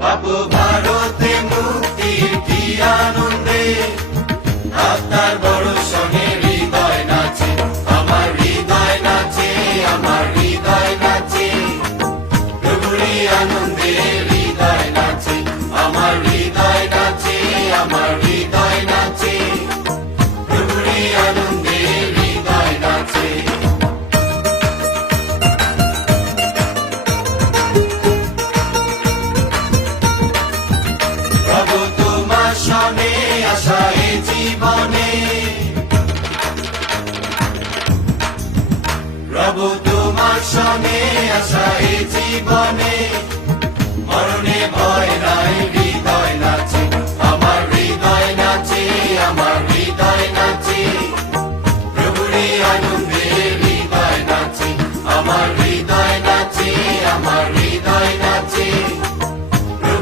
বাবু ভারতে মুক্তির কি আনন্দে আপনার বড় সঙ্গে হৃদয় নাচে আমার হৃদয় নাচে আমার হৃদয় নাচে প্রভুরি আনন্দে হৃদয় নাচে আমার হৃদয় নাচে আমার সনে আশায় জীবনে। প্রভু তোমার সনে আশায় জীবনে।